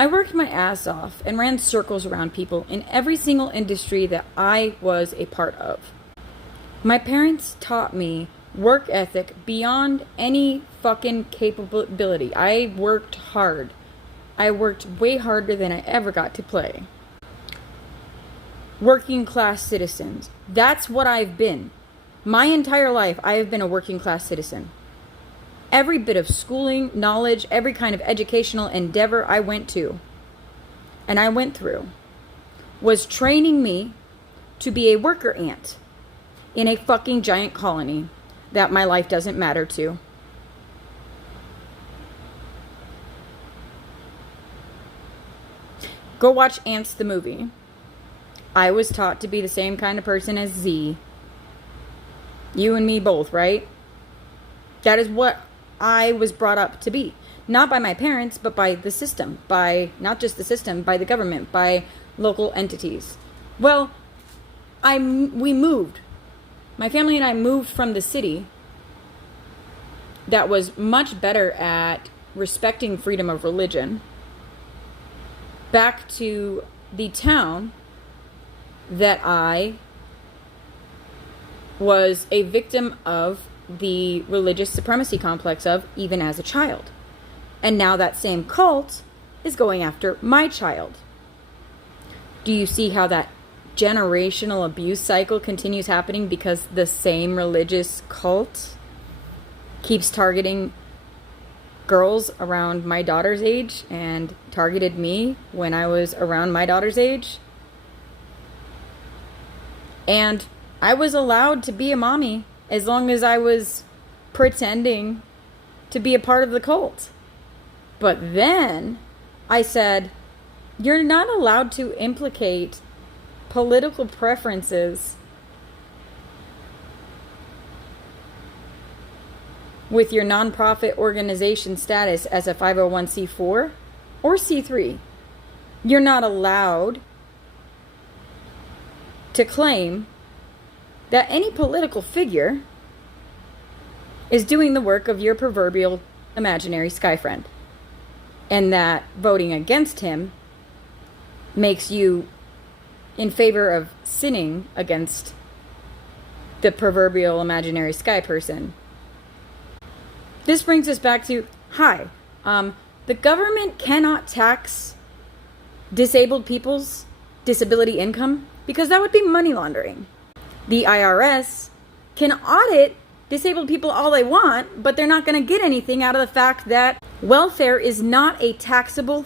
I worked my ass off and ran circles around people in every single industry that I was a part of. My parents taught me work ethic beyond any fucking capability. I worked hard. I worked way harder than I ever got to play. Working class citizens. That's what I've been. My entire life, I have been a working class citizen. Every bit of schooling, knowledge, every kind of educational endeavor I went to, and I went through, was training me to be a worker ant in a fucking giant colony that my life doesn't matter to. Go watch Ants the movie. I was taught to be the same kind of person as Z. You and me both, right? That is what I was brought up to be. Not by my parents, but by the system. By, not just the system, by the government, by local entities. Well, we moved. My family and I moved from the city that was much better at respecting freedom of religion back to the town that I was a victim of the religious supremacy complex of, even as a child. And now that same cult is going after my child. Do you see how that generational abuse cycle continues happening because the same religious cult keeps targeting girls around my daughter's age and targeted me when I was around my daughter's age? And I was allowed to be a mommy as long as I was pretending to be a part of the cult. But then I said, you're not allowed to implicate political preferences with your nonprofit organization status as a 501c4 or C3. You're not allowed to claim that any political figure is doing the work of your proverbial imaginary sky friend, and that voting against him makes you in favor of sinning against the proverbial imaginary sky person. This brings us back to, the government cannot tax disabled people's disability income because that would be money laundering. The IRS can audit disabled people all they want, but they're not going to get anything out of the fact that welfare is not a taxable